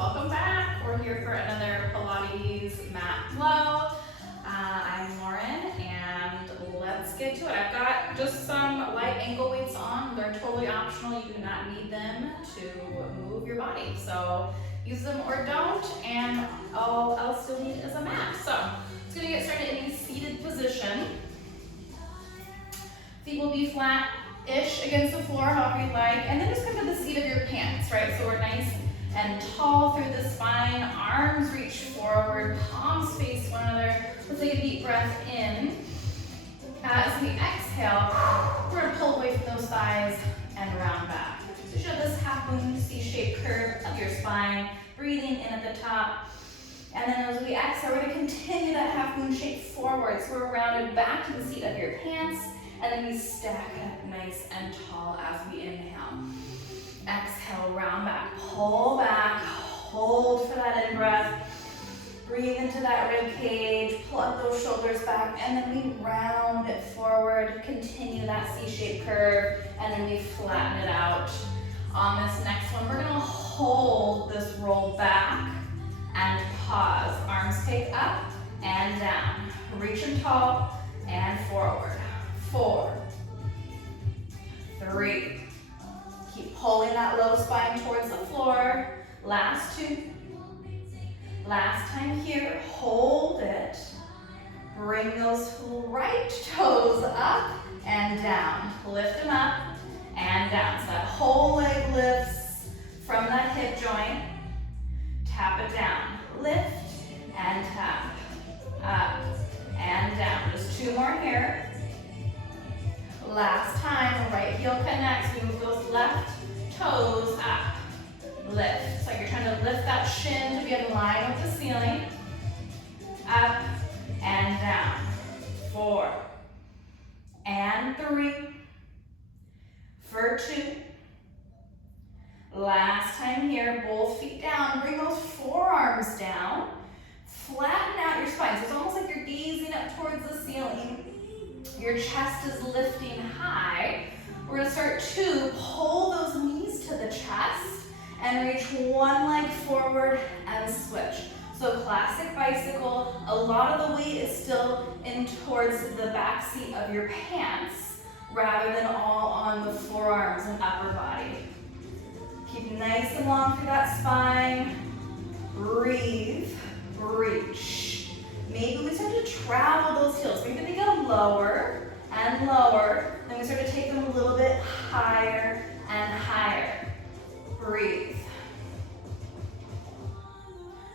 welcome back. We're here for another Pilates mat flow. I'm Lauren and let's get to it. I've got just some light ankle weights on. They're totally optional. You do not need them to move your body. So use them or don't, and all else you'll need is a mat. So it's gonna get started in a seated position. Feet will be flat-ish against the floor, however you like, and then just come to the seat of your pants, right? So we're nice and tall through the spine, arms reach forward, palms face one another. Let's take a deep breath in. As we exhale, we're gonna pull away from those thighs and round back. So you show this half moon C-shaped curve of your spine, breathing in at the top. And then as we exhale, we're gonna continue that half moon shape forward. So we're rounded back to the seat of your pants, and then we stack up nice and tall as we inhale. Exhale, round back, pull back, hold for that in-breath. Breathe into that rib cage, pull up those shoulders back, and then we round it forward, continue that C-shaped curve, and then we flatten it out. On this next one, we're gonna hold this roll back and pause. Arms take up and down. Reaching tall and forward. 4, 3. Keep pulling that low spine towards the floor. Last 2. Last time here, hold it. Bring those right toes up and down. Lift them up and down. So that whole leg lifts from that hip joint. Tap it down. Lift and tap. Up and down. Just 2 more here. Last time, right heel connects. We move those left toes up. Lift. It's like you're trying to lift that shin to be in line with the ceiling. Up and down. 4 and 3 for 2. Last time here, both feet down. Bring those forearms down. Flatten out your spine. So it's almost like you're gazing up towards the ceiling. Your chest is lifting high. We're gonna start to pull those knees to the chest and reach one leg forward and switch. So classic bicycle, a lot of the weight is still in towards the back seat of your pants rather than all on the forearms and upper body. Keep nice and long through that spine. Breathe, reach. Maybe we start to travel those heels. Maybe they go lower and lower. Then we start to take them a little bit higher and higher. Breathe.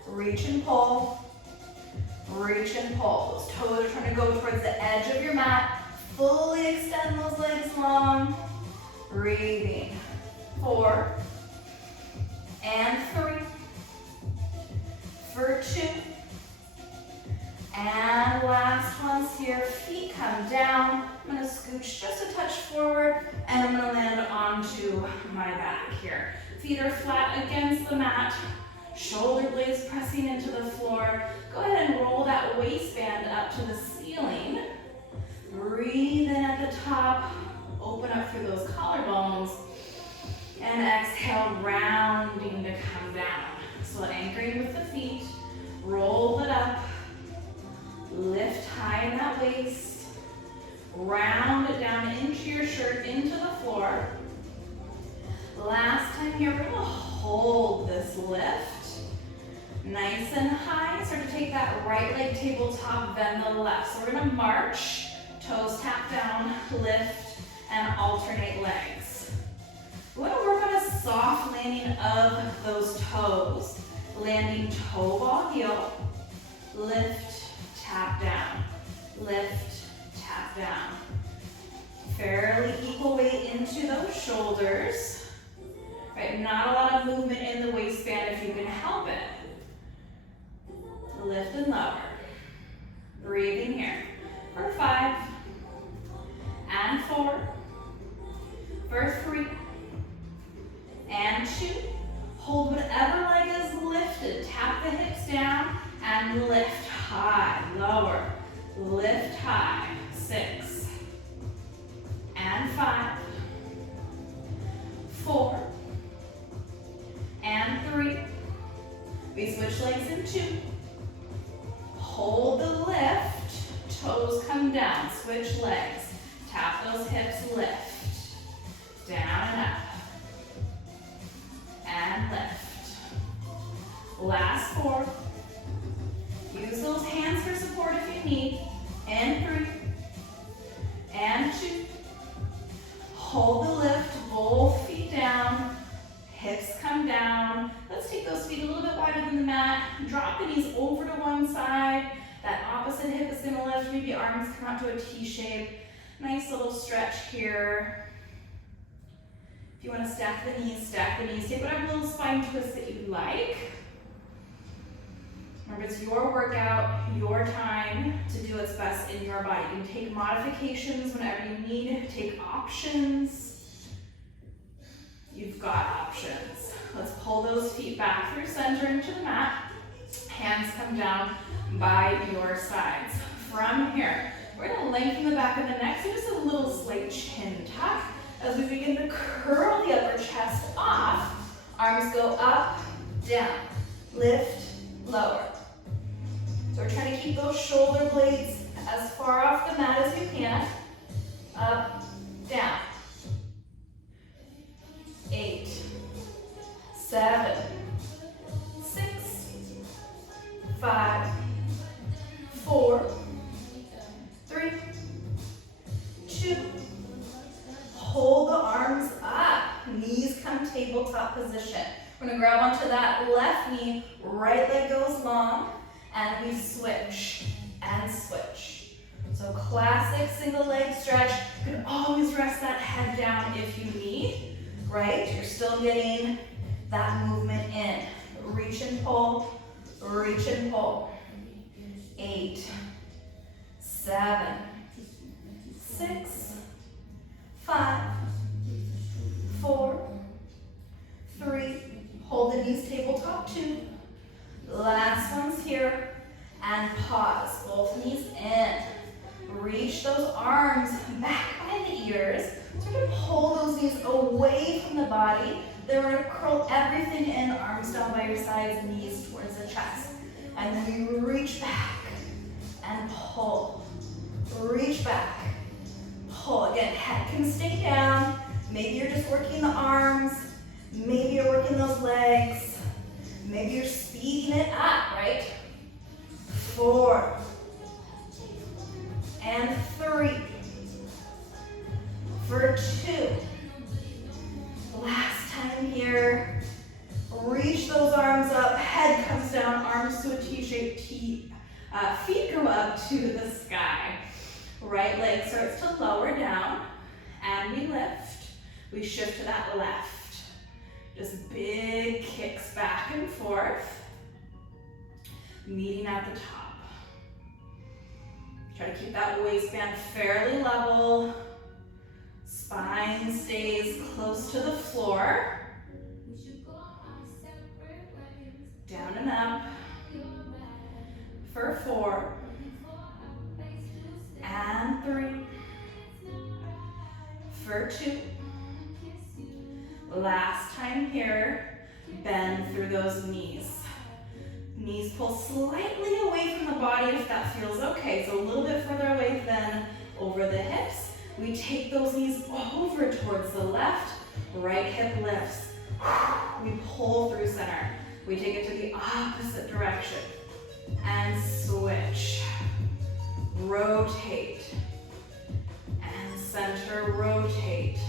Reach and pull. Reach and pull. Those toes are trying to go towards the edge of your mat. Fully extend those legs long. Breathing. 4 and 3 for 2. And last ones here, feet come down. I'm gonna scooch just a touch forward and I'm gonna land onto my back here. Feet are flat against the mat, shoulder blades pressing into the floor. Go ahead and roll that waistband up to the ceiling. Breathe in at the top, open up through those collarbones, and exhale, rounding to come down. So anchoring with the feet, roll it up. Lift high in that waist. Round it down into your shirt, into the floor. Last time here, we're gonna hold this lift. Nice and high. Start to take that right leg tabletop, bend the left. So we're gonna march, toes tap down, lift, and alternate legs. We're gonna work on a soft landing of those toes. Landing toe ball heel, lift, tap down, lift, tap down. Fairly equal weight into those shoulders. Right, not a lot of movement in the waistband if you can help it. Lift and lower. Breathing here for 5 and 4 for 3 and 2. Hold whatever leg is lifted. Tap the hips down and lift high, lower, lift high. 6 and 5, 4 and 3 We switch legs in 2. Hold the lift, toes come down, switch legs. Tap those hips, lift. Down and up. And lift. Last 4. Use those hands for support if you need. And 3. And 2. Hold the lift, both feet down. Hips come down. Let's take those feet a little bit wider than the mat. Drop the knees over to one side. That opposite hip is going to lift. Maybe arms come out to a T shape. Nice little stretch here. If you want to stack the knees, stack the knees. Take whatever little spine twist that you like. Remember, it's your workout, your time to do what's best in your body. You can take modifications whenever you need. Take options. You've got options. Let's pull those feet back through center into the mat. Hands come down by your sides. From here, we're going to lengthen the back of the neck, so just a little slight chin tuck. As we begin to curl the upper chest off, arms go up, down, lift, lower. So we're trying to keep those shoulder blades as far off the mat as you can. Up, down. 8, 7, 6, 5, 4, 3, 2. Hold the arms up. Knees come tabletop position. We're going to grab onto that left knee. Right leg goes long. And we switch and switch. So classic single leg stretch. You can always rest that head down if you need. Right? You're still getting that movement in. Reach and pull, reach and pull. 8, 7, 6, 5, 4, 3. Hold the knees tabletop 2. Last one's here. And pause. Both knees in. Reach those arms back by the ears. Sort of pull those knees away from the body. Then we're going to curl everything in, arms down by your sides, knees towards the chest. And then we reach back and pull. Reach back. Pull. Again, head can stay down. Maybe you're just working the arms. Maybe you're working those legs. Maybe you're speeding it up, right? 4. And 3. For 2. Last time here. Reach those arms up, head comes down, arms to a T-shape, feet go up to the sky. Right leg starts to lower down, and we lift. We shift to that left. Just big kicks back and forth, meeting at the top. Try to keep that waistband fairly level. Spine stays close to the floor. Down and up. For 4. And 3. For 2. Last time here. Bend through those knees. Knees pull slightly away from the body if that feels okay. So a little bit further away than over the hips. We take those knees over towards the left. Right hip lifts. We pull through center. We take it to the opposite direction. And switch. Rotate. And center, rotate.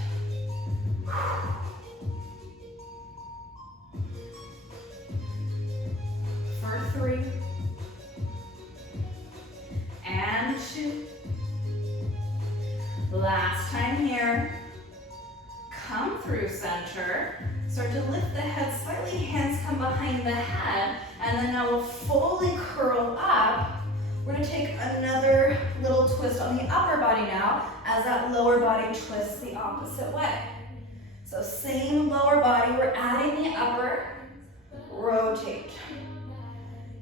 For 3. And 2. Last time here. Come through center. Start to lift the head slightly. Hands come behind the head. And then now we'll fully curl up. We're going to take another little twist on the upper body now as that lower body twists the opposite way. So same lower body. We're adding the upper. Rotate.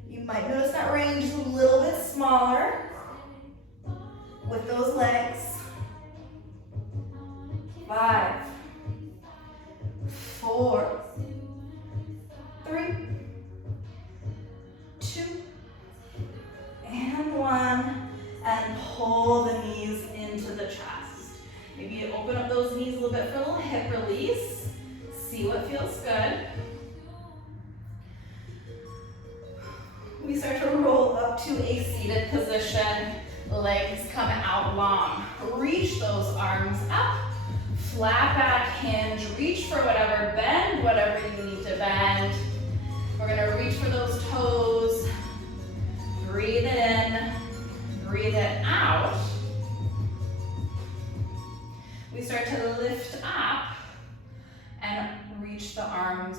You might notice that range is a little bit smaller with those legs. 5, 4, 3, up to a seated position. Legs come out long. Reach those arms up. Flat back hinge. Reach for whatever, bend whatever you need to bend. We're gonna reach for those toes. Breathe it in. Breathe it out. We start to lift up and reach the arms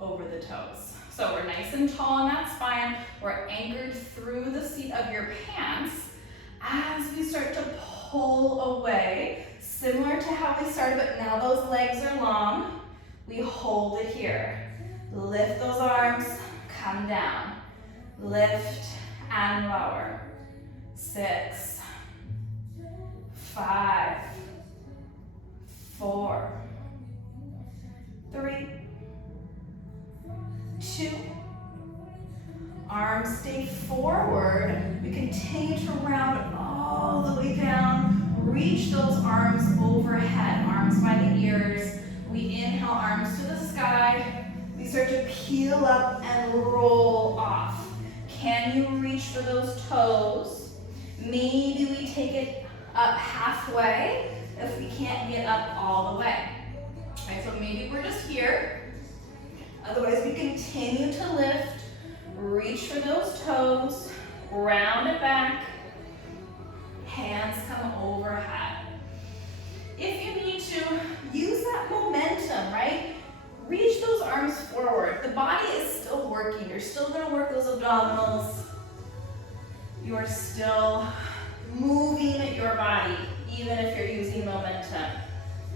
over the toes. So we're nice and tall in that spine. We're anchored through the seat of your pants. As we start to pull away, similar to how we started, but now those legs are long, we hold it here. Lift those arms, come down. Lift and lower. 6, 5, 4, 3, 2. Arms stay forward. We continue to round all the way down. Reach those arms overhead, arms by the ears. We inhale, arms to the sky. We start to peel up and roll off. Can you reach for those toes? Maybe we take it up halfway if we can't get up all the way. All right, so maybe we're just here. Otherwise, we continue to lift. Reach for those toes, round it back, hands come overhead. If you need to, use that momentum, right? Reach those arms forward. The body is still working. You're still gonna work those abdominals. You are still moving your body, even if you're using momentum,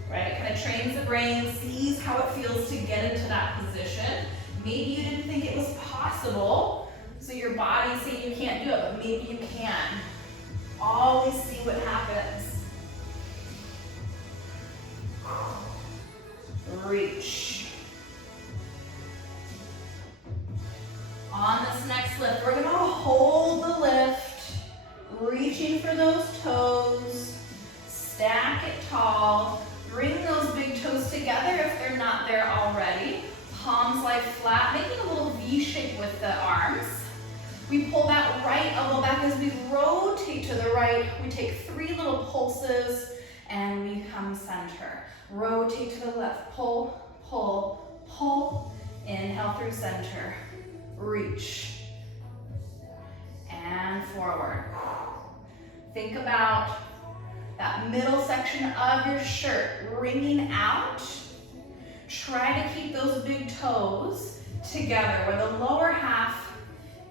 right? It kind of trains the brain, sees how it feels to get into that position. Maybe you didn't think it was possible, so your body's saying you can't do it, but maybe you can. Always see what happens. Reach. On this next lift, we're gonna hold the lift, reaching for those toes, stack it tall, bring those big toes together if they're not there already. Palms lie flat, making a little V shape with the arms. We pull that right elbow back as we rotate to the right. We take 3 little pulses and we come center. Rotate to the left, pull, pull, pull. Inhale through center, reach, and forward. Think about that middle section of your shirt wringing out. Try to keep those big toes together where the lower half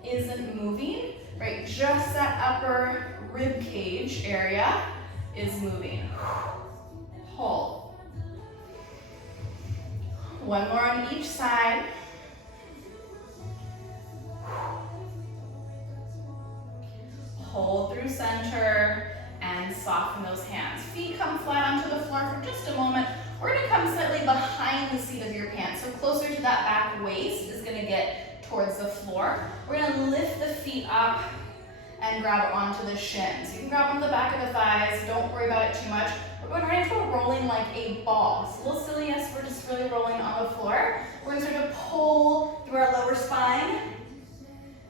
isn't moving, right? Just that upper rib cage area is moving. Pull. One more on each side. Hold through center and soften those hands. Feet come flat onto the floor for just a moment. We're gonna come slightly behind the seat of your pants. So closer to that back waist is gonna get towards the floor. We're gonna lift the feet up and grab onto the shins. You can grab onto the back of the thighs. Don't worry about it too much. We're going right into a rolling like a ball. It's a little silly, yes, we're just really rolling on the floor. We're gonna start to pull through our lower spine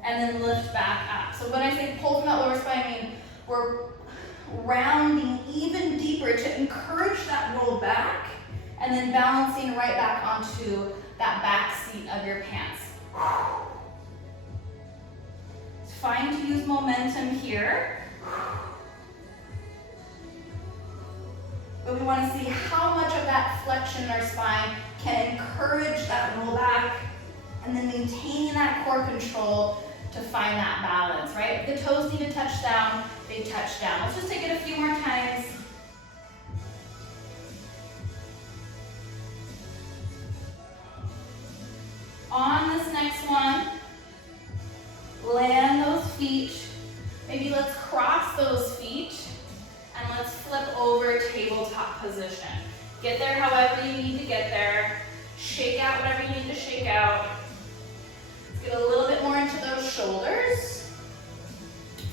and then lift back up. So when I say pull from that lower spine, I mean we're rounding even deeper to encourage that roll back and then balancing right back onto that back seat of your pants. It's fine to use momentum here, but we want to see how much of that flexion in our spine can encourage that roll back and then maintaining that core control to find that balance, right? If the toes need to touch down, they touch down. Let's just take it a few more times. On this next one, land those feet. Maybe let's cross those feet and let's flip over tabletop position. Get there however you need to get there. Shake out whatever you need to shake out. Let's get a little bit more into those shoulders.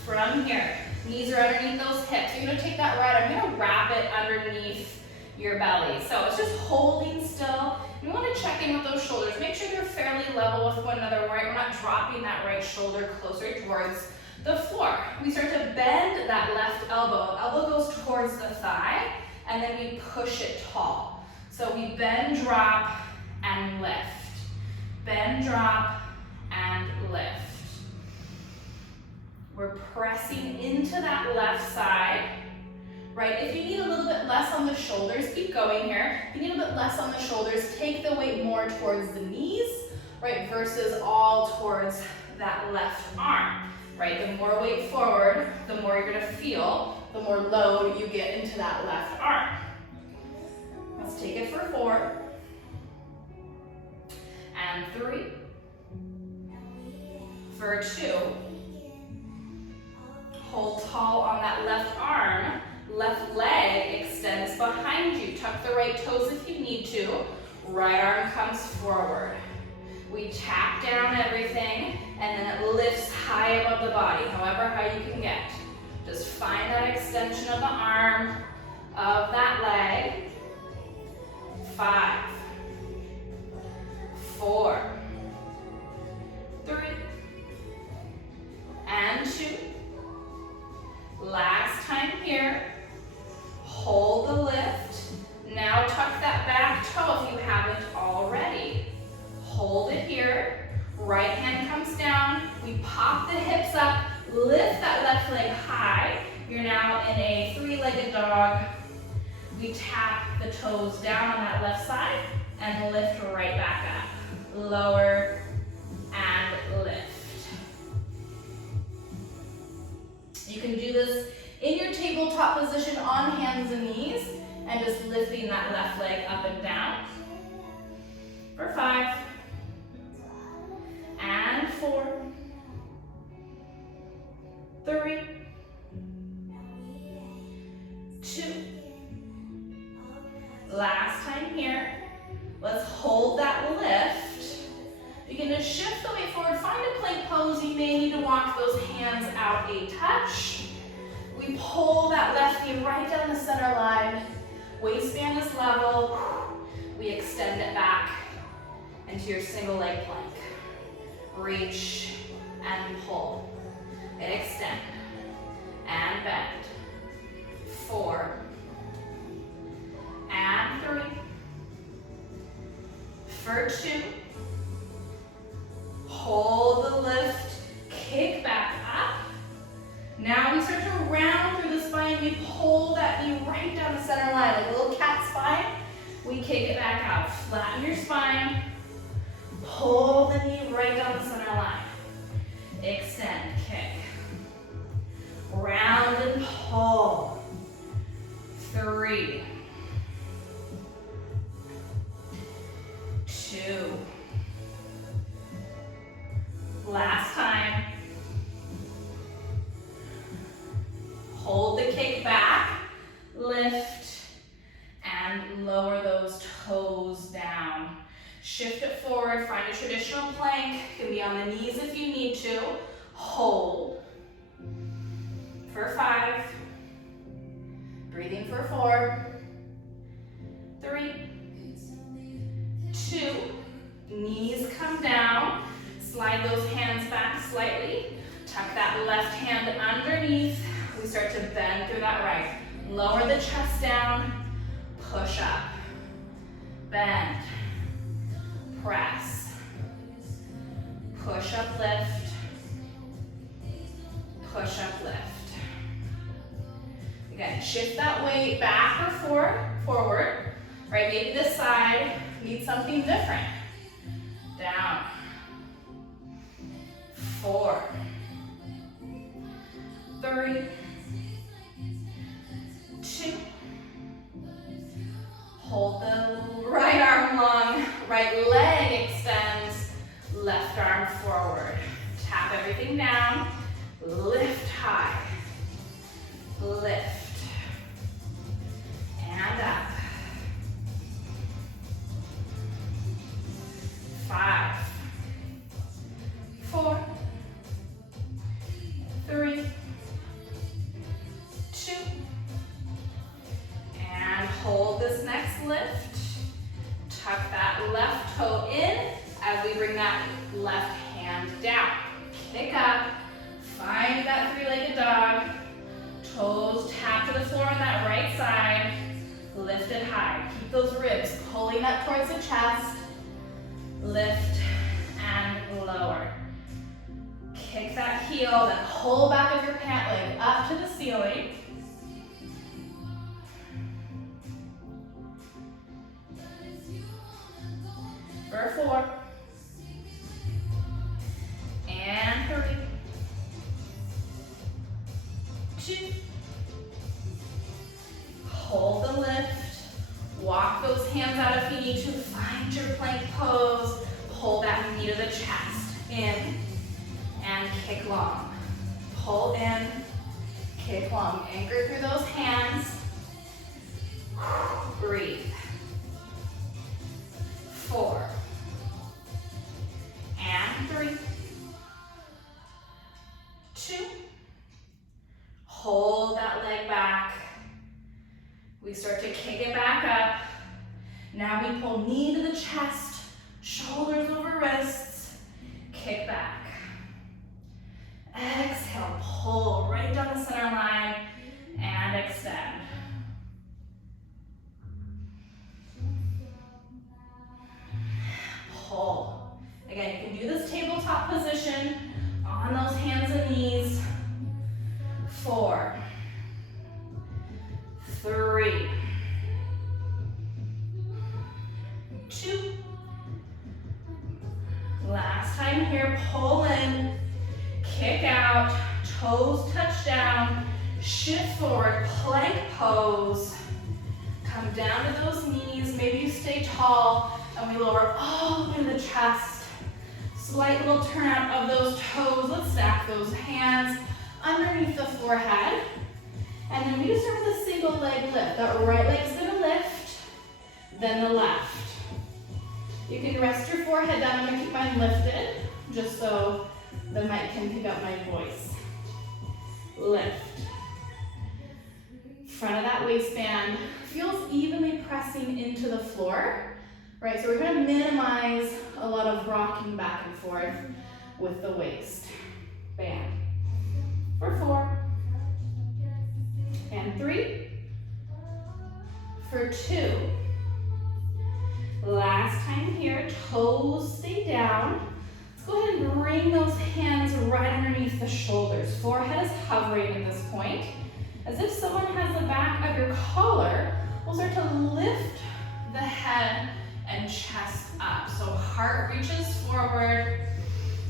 From here, knees are underneath those hips. You're gonna take that right, I'm gonna wrap it underneath your belly. So it's just holding still. You wanna check in with those shoulders. Make sure they're fairly level with one another, right? We're not dropping that right shoulder closer towards the floor. We start to bend that left elbow. Elbow goes towards the thigh, and then we push it tall. So we bend, drop, and lift. Bend, drop, and lift. We're pressing into that left side, right? If you need a little bit less on the shoulders, keep going here. If you need a bit less on the shoulders, take the weight more towards the knees, right? Versus all towards that left arm, right? The more weight forward, the more you're gonna feel, the more load you get into that left arm. Let's take it for 4. And 3. For 2. Hold tall on that left arm. Left leg extends behind you. Tuck the right toes if you need to. Right arm comes forward. We tap down everything, and then it lifts high above the body, however high you can get. Just find that extension of the arm, of that leg. 5, 4, 3, and 2. Last time here. Hold the lift. Now tuck that back toe if you haven't already. Hold it here. Right hand comes down. We pop the hips up. Lift that left leg high. You're now in a 3-legged dog. We tap the toes down on that left side and lift right back up. Lower and lift. You can do this in your tabletop position on hands and knees and just lifting that left leg up and down. For 5 and 4, 3, 2. Last time here. Let's hold that lift. Begin to shift the weight forward. Find a plank pose. You may need to walk those hands out a touch. We pull that left knee right down the center line. Waistband is level. We extend it back into your single leg plank. Reach and pull. Extend and bend. 4 and 3. For 2. Hold the lift, kick back up. Now we start to round through the spine. We pull that knee right down the center line, like a little cat spine. We kick it back out. Flatten your spine. Pull the knee right down the center line. Extend, kick. Round and pull. 3, 2. Last time. Hold the kick back, lift, and lower those toes down. Shift it forward, find a traditional plank. Can be on the knees if you need to. Hold. For 5. Breathing for 4. 3, 2. Knees come down. Slide those hands back slightly. Tuck that left hand underneath. We start to bend through that right. Lower the chest down. Push up. Bend. Press. Push up, lift. Push up, lift. Again, shift that weight back or forward. Right, maybe this side needs something different. Down. 4, 3, 2. Hold the right arm long, right leg extends, left arm forward. Tap everything down, lift high, lift, and up. 5, 4, 3, 2, and hold this next lift. Tuck that left toe in as we bring that left hand down. Kick up, Find that three-legged dog. Toes tap to the floor on that right side. Lift it high. Keep those ribs pulling up towards the chest. Lift and lower. Kick that heel, that whole back of your pant leg up to the ceiling. For 4. And 3. 2. Hold the lift. Walk those hands out if you need to. Find your plank pose. Pull that knee to the chest. In and kick long. Pull in, kick long. Anchor through those hands. Breathe. 4. And 3. 2. Hold that leg back. We start to kick it back up. Now we pull knee to the chest, shoulders over wrists, kick back. Exhale, pull right down the center line and extend. Pull. Again, you can do this tabletop position on those hands and knees. 4. 3. 2. Last time here, pull in, kick out, toes touch down, shift forward, plank pose. Come down to those knees, maybe you stay tall, and we lower all the way to the chest. Slight little turn out of those toes. Let's stack those hands underneath the forehead. And then we just start with a single leg lift. That right leg's gonna lift, then the left. You can rest your forehead down. I'm gonna keep mine lifted, just so the mic can pick up my voice. Lift. Front of that waistband feels evenly pressing into the floor, right? So we're gonna minimize a lot of rocking back and forth with the waist. Band. For 4. And 3. For 2. Last time here, toes stay down. Let's go ahead and bring those hands right underneath the shoulders. Forehead is hovering at this point. As if someone has the back of your collar, we'll start to lift the head and chest up. So heart reaches forward,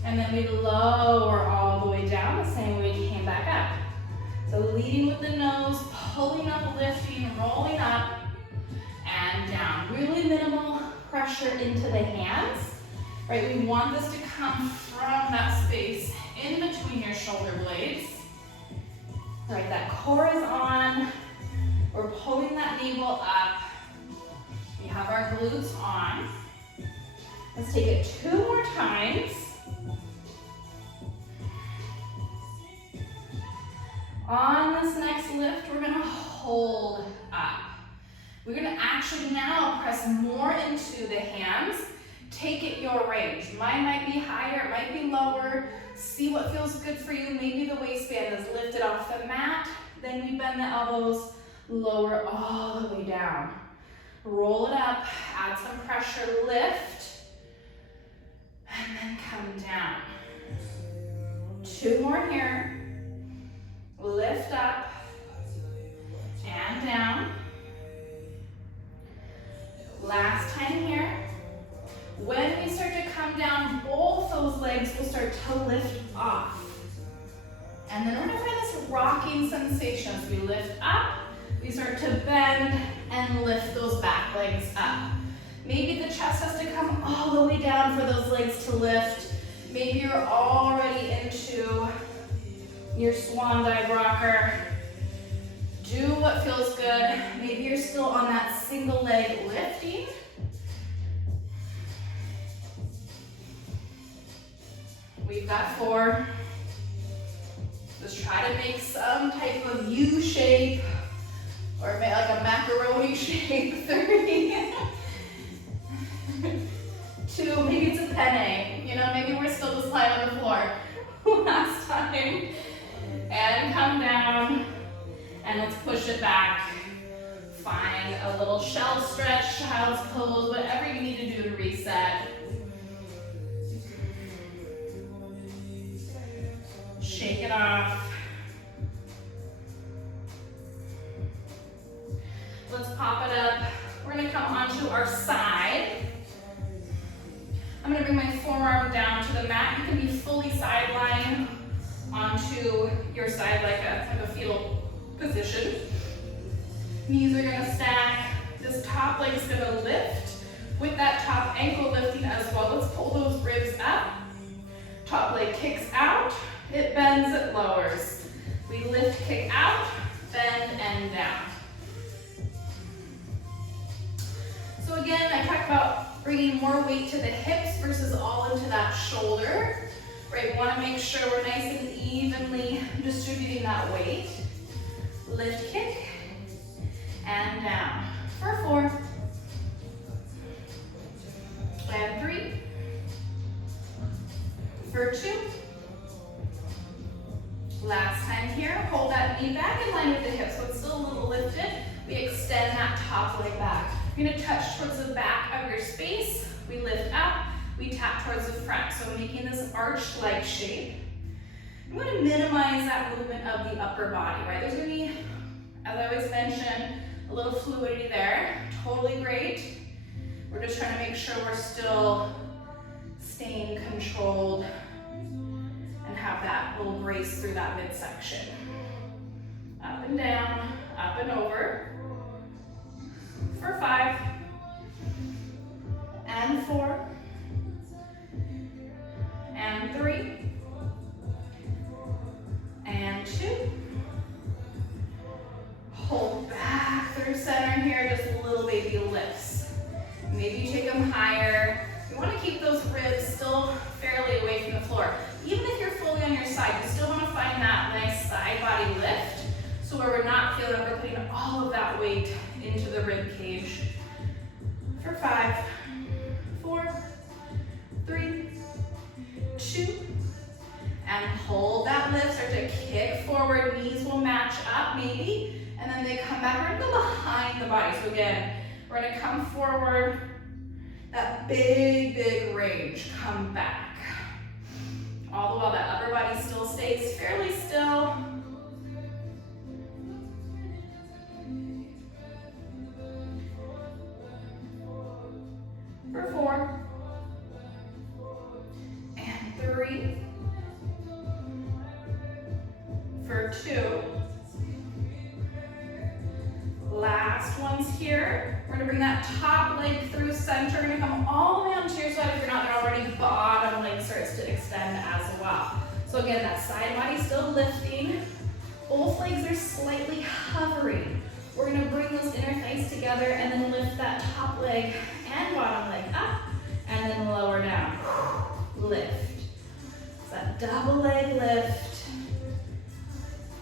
and then we lower all the way down the same way we came back up. So leading with the nose, pulling up, lifting, rolling up, and down. Really minimal pressure into the hands, right? We want this to come from that space in between your shoulder blades. Right, that core is on. We're pulling that navel up. We have our glutes on. Let's take it 2 more times. On this next lift, we're gonna hold up. We're gonna actually now press more into the hands. Take it your range. Mine might be higher, it might be lower. See what feels good for you. Maybe the waistband is lifted off the mat. Then we bend the elbows, lower all the way down. Roll it up, add some pressure, lift, and then come down. 2 more here. Lift up and down. Last time here. When we start to come down, both those legs will start to lift off. And then we're gonna find this rocking sensation. As we lift up, we start to bend and lift those back legs up. Maybe the chest has to come all the way down for those legs to lift. Maybe you're already into your swan dive rocker. Do what feels good. Maybe you're still on that single leg lifting. We've got 4. Just try to make some type of U shape or make like a macaroni shape. 3. 2, maybe it's a penne. You know, maybe we're still just lying on the floor. Last time. push it back. Find a little shell stretch, child's pose, whatever you need to do to reset. Shake it off. Let's pop it up. We're gonna come onto our side. I'm gonna bring my forearm down to the mat. You can be fully sidelined onto your side like a fetal position. Knees are gonna stack. This top leg is gonna lift with that top ankle lifting as well. Let's pull those ribs up. Top leg kicks out. It bends, it lowers. We lift, kick out, bend, and down. So again, I talked about bringing more weight to the hips versus all into that shoulder. Right, we want to make sure we're nice and evenly distributing that weight. Lift, kick, and down. For 4, and 3, for 2. Last time here, hold that knee back in line with the hips, so it's still a little lifted. We extend that top leg back. You're gonna touch towards the back of your space. We lift up, we tap towards the front. So making this arched leg shape. I'm gonna minimize that movement of the upper body, right? There's gonna be, as I always mention, a little fluidity there. Totally great. We're just trying to make sure we're still staying controlled and have that little grace through that midsection. Up and down, up and over. For 5, and 4, and 3, and 2. Hold back through center here, just little baby lifts. Maybe you take them higher. You want to keep those ribs still fairly away from the floor. Even if you're fully on your side, you still want to find that nice side body lift, so where we're not feeling like we're putting all of that weight into the rib cage. For 5, 4, 3, 2, and hold that lift. Start to kick forward. Knees will match up maybe, and then they come back. We're gonna go behind the body. So again, we're gonna come forward. That big, big range. Come back. All the while that upper body still stays fairly still. For 4, and 3, for 2. Last ones here. We're gonna bring that top leg through center. We're gonna come all the way onto your side. If you're not there already, bottom leg starts to extend as well. So again, that side body still lifting. Both legs are slightly hovering. We're gonna bring those inner thighs together and then lift that top leg and bottom leg up, and then lower down. Lift. It's that double leg lift.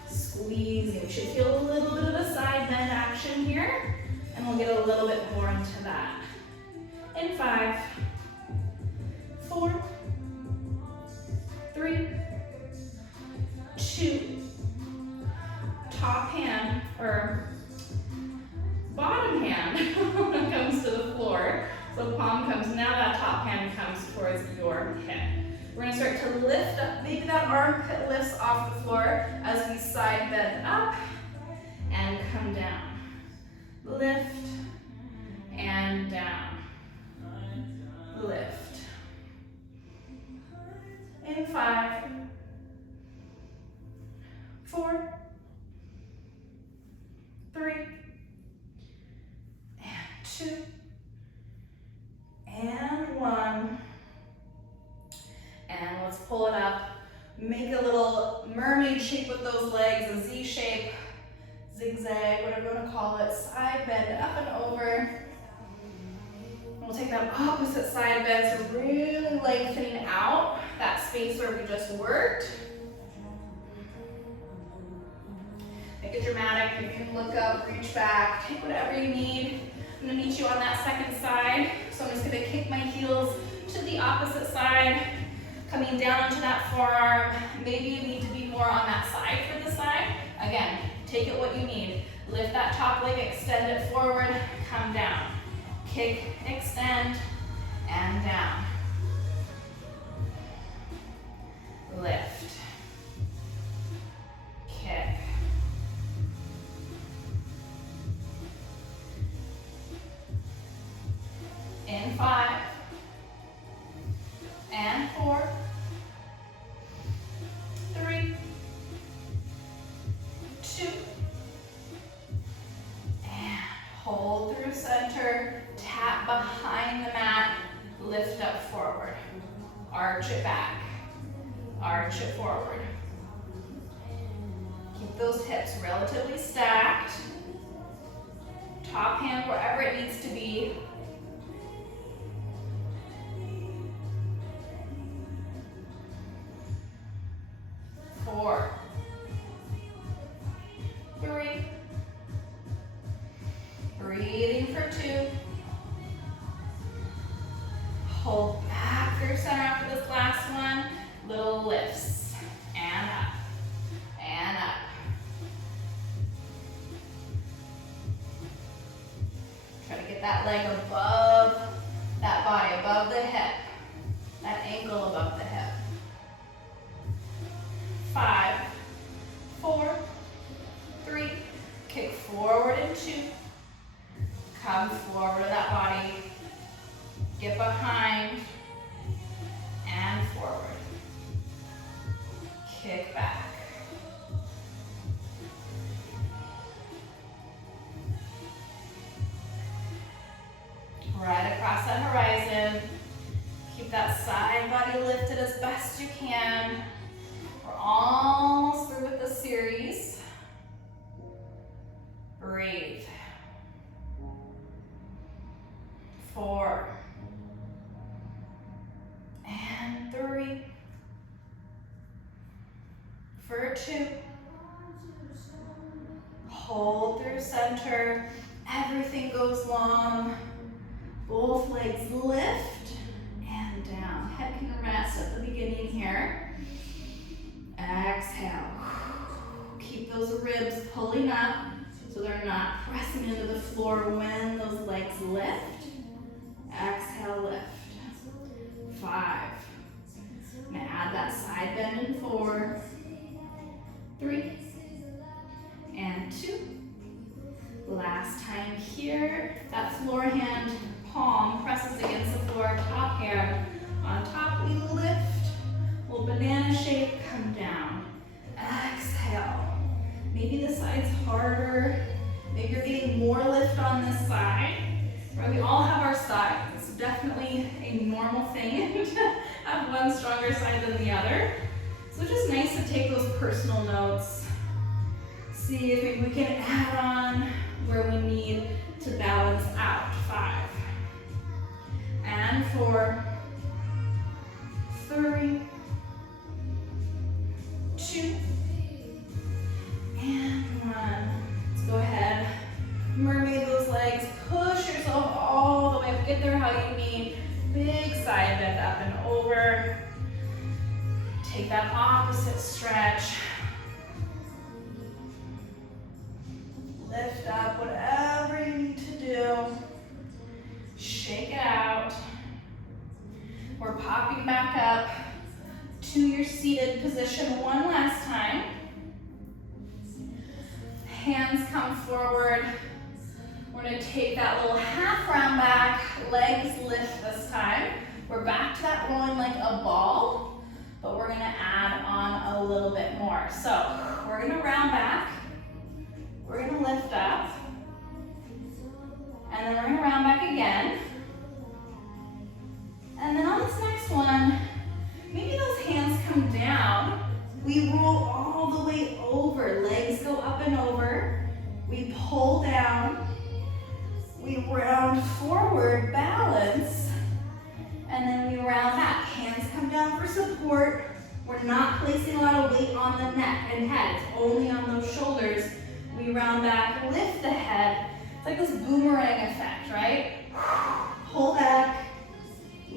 Squeezing. We should feel a little bit of a side bend action here, and we'll get a little bit more into that. In 5, 4, 3, 2, top hand, or bottom hand comes to the floor. So palm comes, now that top hand comes towards your hip. We're gonna start to lift up, maybe that armpit lifts off the floor as we side bend up and come down. Lift and down. Lift. In 5, 4, 3, and 2, and 1. And let's pull it up. Make a little mermaid shape with those legs, a Z shape, zigzag, whatever you want to call it. Side bend up and over. We'll take that opposite side bend, so really lengthening out that space where we just worked. Make it dramatic. You can look up, reach back, take whatever you need. I'm gonna meet you on that second side. So I'm just gonna kick my heels to the opposite side, coming down onto that forearm. Maybe you need to be more on that side for the side. Again, take it what you need. Lift that top leg, extend it forward, come down. Kick, extend, and down. Lift. Kick. In 5. And 4. 3. 2. And hold through center. Tap behind the mat. Lift up forward. Arch it back. Arch it forward. Keep those hips relatively stacked. Top hand wherever it needs to be. 4. 3. Breathing for 2. Hold back through center after this last one. Little lifts. And up. And up. Try to get that leg above that body, above the hip. That ankle above the hip. 5, 4, 3. Kick forward in 2. Come forward to that body. Get behind and forward. Kick back. Right across that horizon. Keep that side body lifted as best you can. We're almost through with the series. Breathe. 4. And 3. For 2. Hold through center. Everything goes long. Both legs lift and down. Head can rest at the beginning here. Exhale. Keep those ribs pulling up so they're not pressing into the floor when those legs lift. Exhale, lift. 5. I'm going to add that side bend in 4. 3. And 2. Last time here. That floor hand palm presses against the floor. Top hand on top. We lift. Little banana shape. Come down. Exhale. Maybe this side's harder. Maybe you're getting more lift on this side. Right? We all have our sides. It's definitely a normal thing to have one stronger side than the other. So it's just nice to take those personal notes. See if maybe we can add on where we need to balance out. 5. And 4. 3. 2. And 1. Let's go ahead. Mermaid those legs. Push yourself all the way up. Get there how you need. Big side bend up and over. Take that opposite stretch. Lift up whatever you need to do. Shake it out. We're popping back up to your seated position one last time. Hands come forward. We're going to take that little half round back. Legs lift this time. We're back to that rolling like a ball, but we're going to add on a little bit more. So we're going to round back. We're going to lift up. And then we're going to round back again. And then on this next one, maybe those hands come down. We roll all the way over. Legs go up and over. We pull down. We round forward, balance. And then we round back. Hands come down for support. We're not placing a lot of weight on the neck and head. It's only on those shoulders. We round back, lift the head. It's like this boomerang effect, right? Pull back,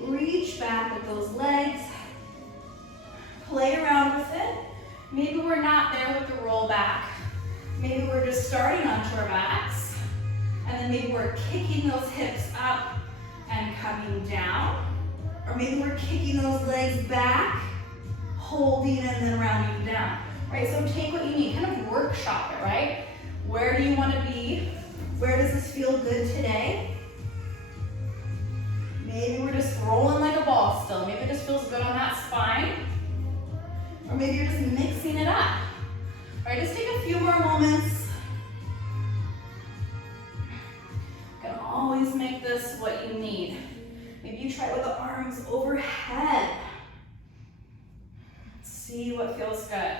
reach back with those legs. Play around with it. Maybe we're not there with the roll back. Maybe we're just starting onto our backs, and then maybe we're kicking those hips up and coming down. Or maybe we're kicking those legs back, holding, and then rounding down. Right, so take what you need, kind of workshop it, right? Where do you want to be? Where does this feel good today? Maybe we're just rolling like a ball still. Maybe it just feels good on that spine. Or maybe you're just mixing it up. All right, just take a few more moments. You can always make this what you need. Maybe you try it with the arms overhead. See what feels good.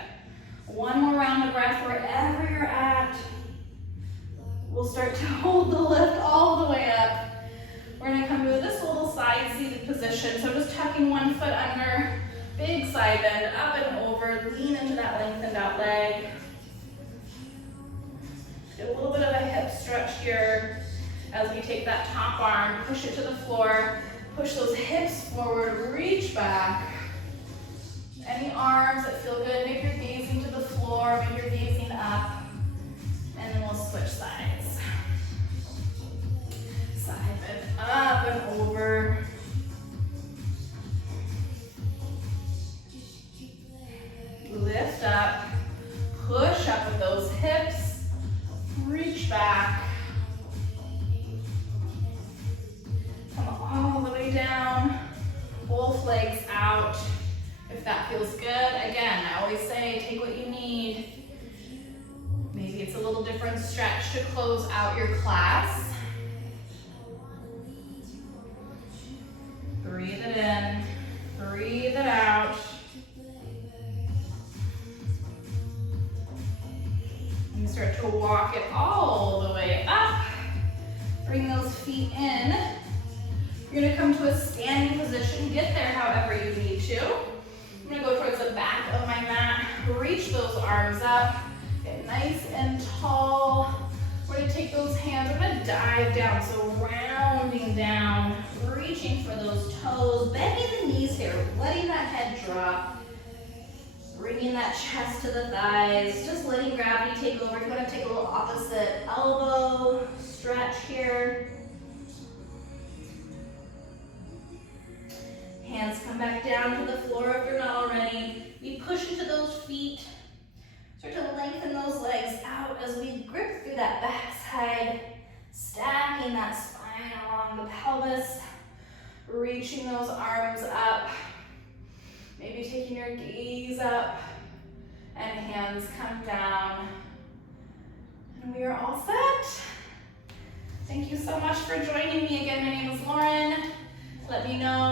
One more round of breath wherever you're at. We'll start to hold the lift all the way up. We're gonna come to this little side seated position. So just tucking one foot under, big side bend, up and over, lean into that lengthened out leg. Get a little bit of a hip stretch here as we take that top arm, push it to the floor, push those hips forward, reach back. Any arms that feel good, maybe you're gazing to the floor, maybe you're gazing up, and then we'll switch sides. Side bend up and over. Lift up, push up with those hips, reach back. Come all the way down, both legs out. If that feels good, again, I always say take what you need. Maybe it's a little different stretch to close out your class. Breathe it in, breathe it out. And start to walk it all the way up. Bring those feet in. You're gonna come to a standing position. Get there however you need to. I'm gonna go towards the back of my mat. Reach those arms up. Get nice and tall. We're gonna take those hands. We're gonna dive down. So rounding down, reaching for those toes, bending the knees here, letting that head drop. Bringing that chest to the thighs, just letting gravity take over. You're gonna take a little opposite elbow stretch here. Hands come back down to the floor if you're not already. We push into those feet. Start to lengthen those legs out as we grip through that backside, stacking that spine along the pelvis, reaching those arms up. Maybe taking your gaze up and hands come down. And we are all set. Thank you so much for joining me again. My name is Lauren. Let me know